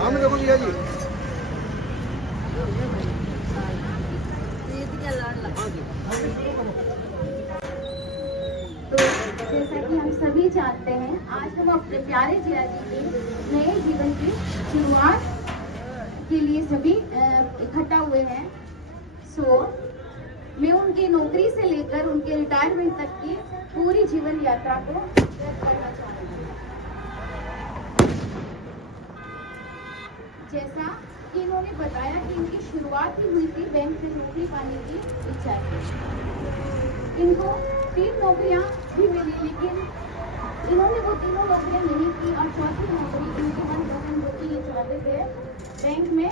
सामने देखो भैया जी। तो जैसा कि हम सभी जानते हैं, आज हम अपने प्यारे जिया जी के नए जीवन की शुरुआत के लिए सभी इकट्ठा हुए हैं। मैं उनकी नौकरी से लेकर उनके रिटायरमेंट तक की पूरी जीवन यात्रा को व्यक्त करना चाहूंगी। जैसा कि इन्होंने बताया कि इनकी शुरुआत ही हुई थी बैंक में नौकरी पाने की इच्छा थी। इनको 3 नौकरियां भी मिली, लेकिन इन्होंने वो तीनों नौकरियां नहीं की और चौथी नौकरी इनकी मनपसंद जो कि ये चाहते थे बैंक में,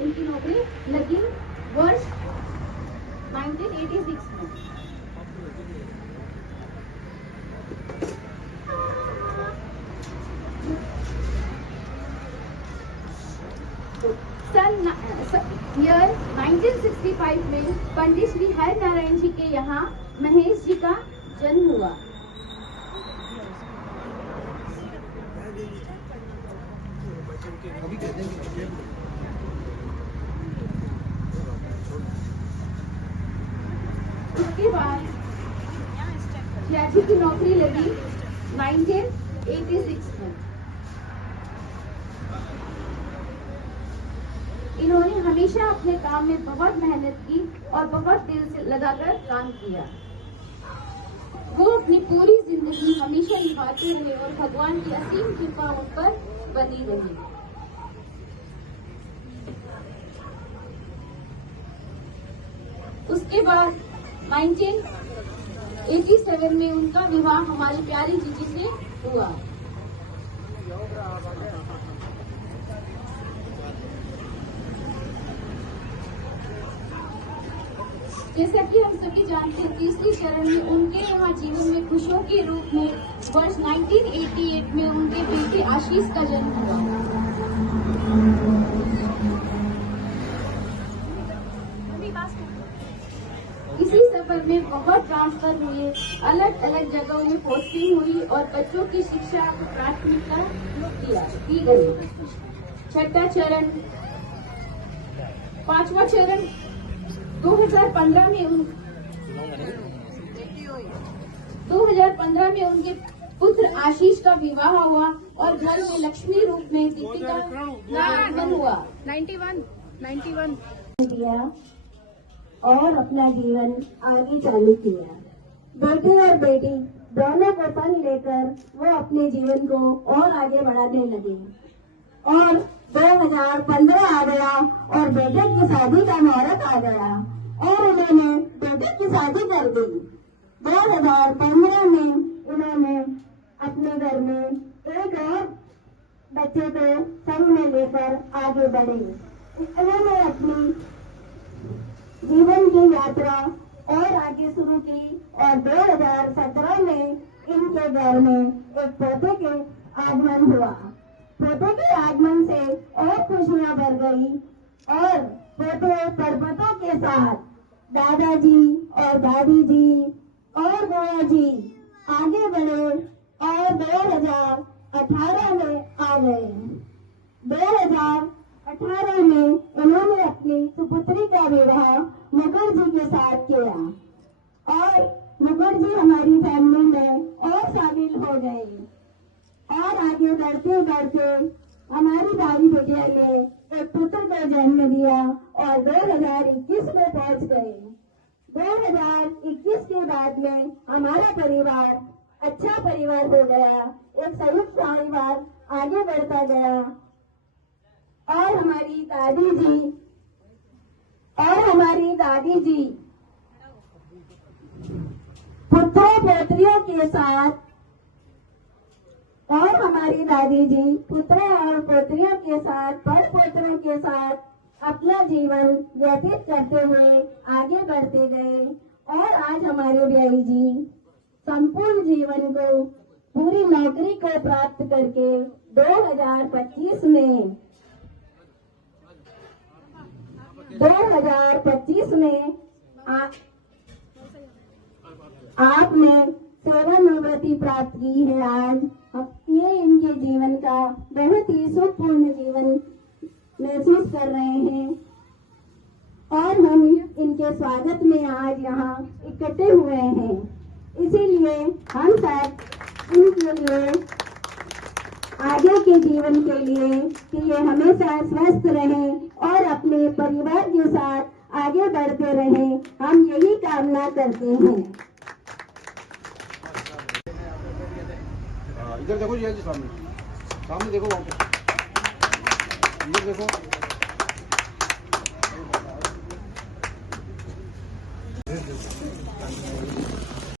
इनकी नौकरी लगी वर्ष 1986 में। ईयर 1965 में पंडित श्री हरि नारायण जी के यहाँ महेश जी का जन्म हुआ। उसके बाद जिया जी की नौकरी लगी 1986 में। इन्होंने हमेशा अपने काम में बहुत मेहनत की और बहुत दिल से लगाकर काम किया। वो अपनी पूरी जिंदगी हमेशा निभाते रहे और भगवान की असीम कृपा उन पर बनी रही। उसके बाद 1987 में उनका विवाह हमारी प्यारी जीजी से हुआ। जैसा कि हम सभी जानते हैं, तीसरी चरण में उनके यहाँ जीवन में खुशियों के रूप में वर्ष 1988 में उनके बेटे आशीष का जन्म हुआ। इसी सफर में बहुत ट्रांसफर हुए, अलग अलग जगहों में पोस्टिंग हुई और बच्चों की शिक्षा को प्राथमिकता दी गई। छठा चरण, 5वां चरण 2015 में उनके पुत्र आशीष का विवाह हुआ और घर में लक्ष्मी रूप में दीपिका का आगमन हुआ। 91 किया और अपना जीवन आगे चालू किया। बेटे और बेटी दोनों को संग लेकर वो अपने जीवन को और आगे बढ़ाने लगे और 2015 आ गया और बेटे की शादी का मुहूर्त आ गया और उन्होंने बेटे की शादी कर दी। 2015 में उन्होंने अपने घर में एक और बच्चे को संग में लेकर आगे बढ़े। उन्होंने अपनी जीवन की यात्रा और आगे शुरू की और 2017 में इनके घर में एक पोते के आगमन हुआ। पोते के आगमन से और खुशियां बढ़ गई और पोते परबतों के साथ दादाजी और दादी जी और बुआ जी आगे बढ़े और 2018 में आ गए। 2018 में उन्होंने अपनी सुपुत्री का विवाह मुखर जी के साथ किया और मुखर जी हमारी फैमिली में और शामिल हो गए और आगे बढ़ते बढ़ते हमारी भाई बिटिया ने एक पुत्र को जन्म दिया और 2021 में पहुंच गए। 2021 के बाद में हमारा परिवार अच्छा परिवार हो गया, एक संयुक्त परिवार आगे बढ़ता गया और हमारी दादी जी पुत्रों पोत्रियों के साथ और हमारी दादी जी पुत्रों और पोत्रियों के साथ पर पोत्रों के साथ अपना जीवन व्यतीत करते हुए आगे बढ़ते गए और आज हमारे ब्याई जी संपूर्ण जीवन को पूरी नौकरी को प्राप्त करके 2025 में आपने सेवानिवृत्ति प्राप्त की है आज। ये इनके जीवन का बहुत ही सुखपूर्ण जीवन महसूस कर रहे हैं और हम इनके स्वागत में आज यहाँ इकट्ठे हुए हैं। इसीलिए हम सब इनके लिए आगे के जीवन के लिए कि ये हमेशा स्वस्थ रहें और अपने परिवार के साथ आगे बढ़ते रहें, हम यही कामना करते हैं। इधर देखो जिया जी, सामने सामने देखो, वहाँ पे इधर देखो।